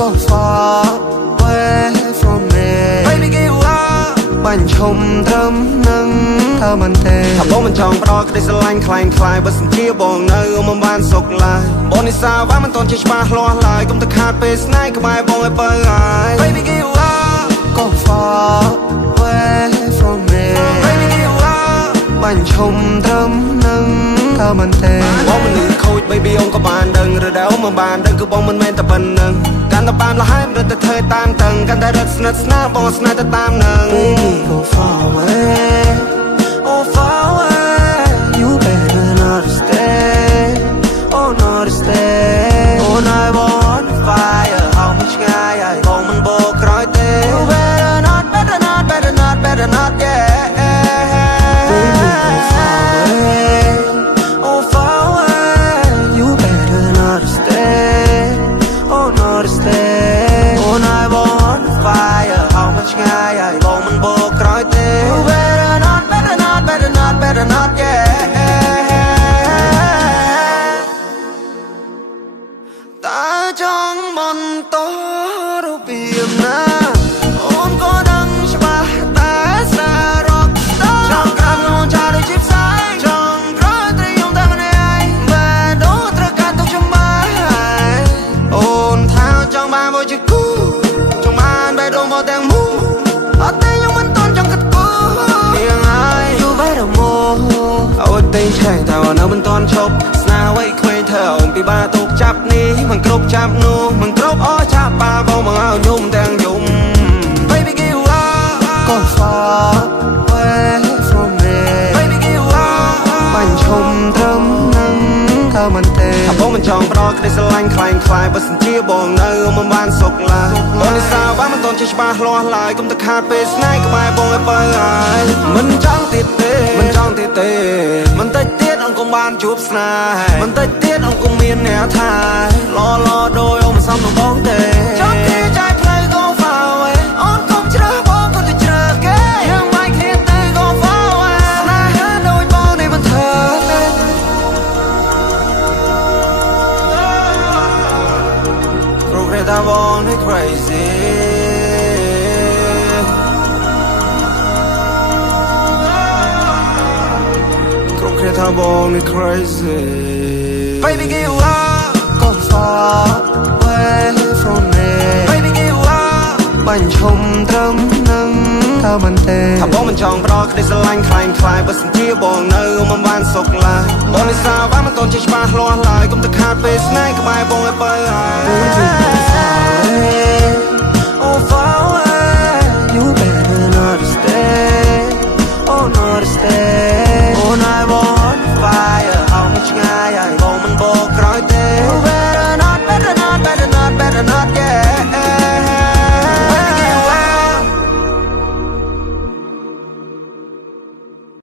go far away from me baby give up បាញ់ឈុំត្រឹមនឹងថាមិនទេថាបងមិនចង់ប្រកក្តីស្រឡាញ់ខ្លាំងខ្លាយបើសិនជាបងនៅមិនបានសុខឡើយបងនិសាវ៉ាមិនតន់ជាច្បាស់លាស់ឡើយកុំទៅខាតពេលស្នេហ៍ក្បែរបងឲ្យបើហើយ baby give up go far away from me baby give up បាញ់ឈុំត្រឹមនឹងថាមិនទេបងមិនខូច baby អូនក៏បានដឹងឬដែលអូនមិនបានដឹងគឺបងមិនមែនតែប៉ុណ្្នឹងកាន់តែបានលះហើយមិនទៅធ្វើតាមតឹងកាន់តែរត់ស្និទ្ធស្នាលបងស្នេហ៍ទៅតាមនឹង baby go far away oh far away you better not stay oh not stay oh I want fire ហៅមិនឆ្ងាយហើយបងមិនបោកក្រោយទេ you better not better not better not better not yeah better not yeah តើចង់បន្តរូបៀបណាអូនក៏ដឹងច្បាស់តែសារ៉ុកចង់កាប់អូនចាដូចជាផ្សាយចង់ក្រោយត្រីយំតែម្នាក់បែរដូរត្រូវការទុកចំបាយអូនថាចង់បានមកជាគូចង់បានបែរដូរមកទាំងមូអត់ទេខ្ញុំមិនតន់ចង់កាត់គូយ៉ាងហើយយូរបែរមកអូនតែឆែកតែនៅមិនតន់ឈប់ស្នាអ្វីខ្វែងធ្វើអូនពិបាកទុកចាប់នេះមិនគ្រប់ចាប់នោះមិនគ្រប់អស់ចាប់បាបងមកឲ្យយំទាំងយំ baby give up go far away from me baby give up បាញ់ឈុំត្រឹមនឹងថាមិនទេថាបងមិនចង់ប្រកក្តីស្រឡាញ់ខ្លាំងខ្លាយបើសិនជាបងនៅមិនបានសុខឡើយបងនិសាវ៉ាមិនតន់ជាច្បាស់លាស់ឡើយកុំទៅខាតពេលស្នេហ៍ក្បែរបងឲ្យបើហើយមិនចង់ទៀតទេមិនចង់ទៀតទេមិនតិចទៀតអង្គុំបានជួបស្នេហ៍មិនតិចទៀតអង្គុំមានអ្នកថាឡឡដោយអូនមិនសមនឹងបងទេចង់គេចែកផ្លូវក៏ far away អូនកុំជ្រើសបងក៏ទៅជ្រើសគេយើងមិនគ្នាទៅក៏ far away ស្នេហ៍ដោយបងនេះមិនធ្វើទេព្រោះគេថាបងនេះ crazy I'm only crazy baby give up go far away from me baby give up បាញ់ឈុំត្រឹមនឹងថាមិនទេថាបងមិនចង់ប្រកក្តីស្រឡាញ់ខ្លាំងខ្លាយបើសិនជាបងនៅមិនបានសុខឡើយបងនិសាវ៉ាមិនតន់ជាច្បាស់លាស់ឡើយកុំទៅខាតពេលស្នេហ៍ក្បែរបងឲ្យបើហើយ